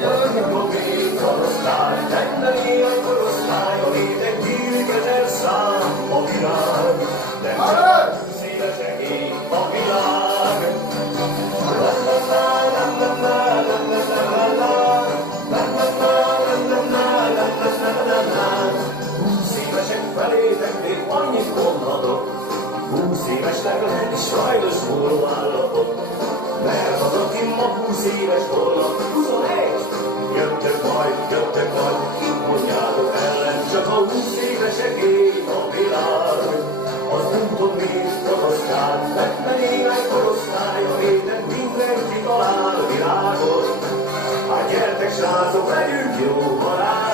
Jönnek még korosztály, minden ilyen korosztály, a réteg gyűjt ezer szám a világ. De már szélesek ég a világ. Szívesek felétek még annyit mondhatok, 20 évesnek lehet is sajnos múló állapot. Mert az, aki ma 20 éves volna, 21, jöttek majd, itt mondjátok ellen, csak a 20 évesek ég a világ. Az úton még korosztály, 70 éves korosztály, a héten mindenki talál világot. Hát gyertek srácok, legyünk jó barát!